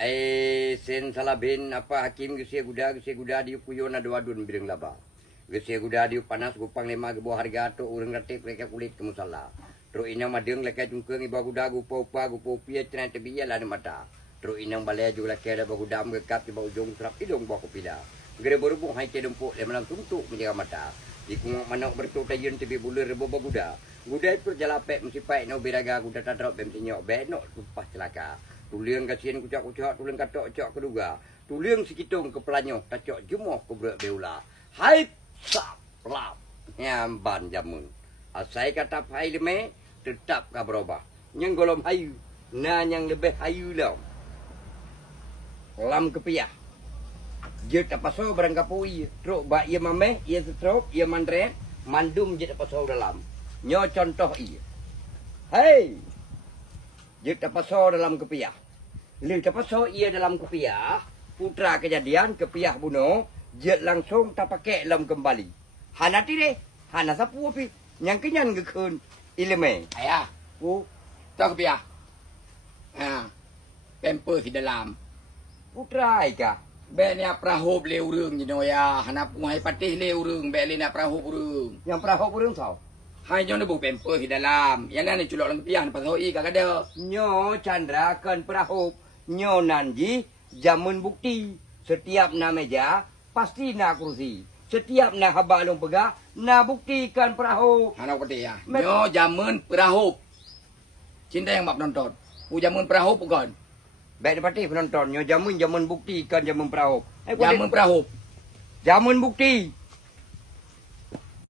Sen salabin apa hakim gesia guda di kuyon ada wadun bireng laba. Gesia guda di panas gupang lema gebuah harga to urang ratip leka kulit ke musala. Tro inang madeng leka jungkeung iba guda gupa upia cenah tebiya lana mata. Tro inang balaya juga leka ada baguda megekap di ujung serap idong bawa kopila. Gere berubung hai cedempuk le menang tuntuk menjaga mata. Ikung manok bertu tayun tebi bulir rebo baguda. Guda itu jalapek mesti pai no biraga guda tadrop bem sinyok benok tumpah celaka. Tuliang kasihan kucak-kucak, tuliang katok-cok keduga. Tuliang sekitung ke pelanyo, kacok jemoh ke berak beula. Hai sap lap nyamban jamun. Asai kata hai leme tetap ka berubah. Yang golom hayu, nah yang lebih hayu lau. Lam kepiah. Jet apa so barang kapui. Truk bak ia mameh, ia setruk, ia mandre, mandum jet apa so dalam. Nyo contoh ia. Hei. Jet apa so dalam kepiah. Lil apa so ia dalam kepiah. Putra kejadian kepiah bunuh. Jet langsung tak pakai lam kembali. Hanati deh. Hana sapu api. Yang kenyan gekun. Ilme. Ayah. Tak kepiah. Pemper si dalam. Putra ika. Be ni perahu beli urung je ya. Hana pungai patih le urung. Be ni perahu urung. Yang perahu burung tau. Hai nyo bu pemper di dalam. Yang ni culok lang piang pas hoi kagak ada. Nyo Chandra kan perahu. Nyo nanji jamun bukti. Setiap na meja pasti na kursi. Setiap na habalong pegah na buktikan perahu. Hana pati ya. Nyo jamun perahu. Cinta yang bab nonton. Jamun perahu bukan. Baik dapati penonton. Nyo jamun buktikan jamun perahu. Jamun perahu. Jamun bukti.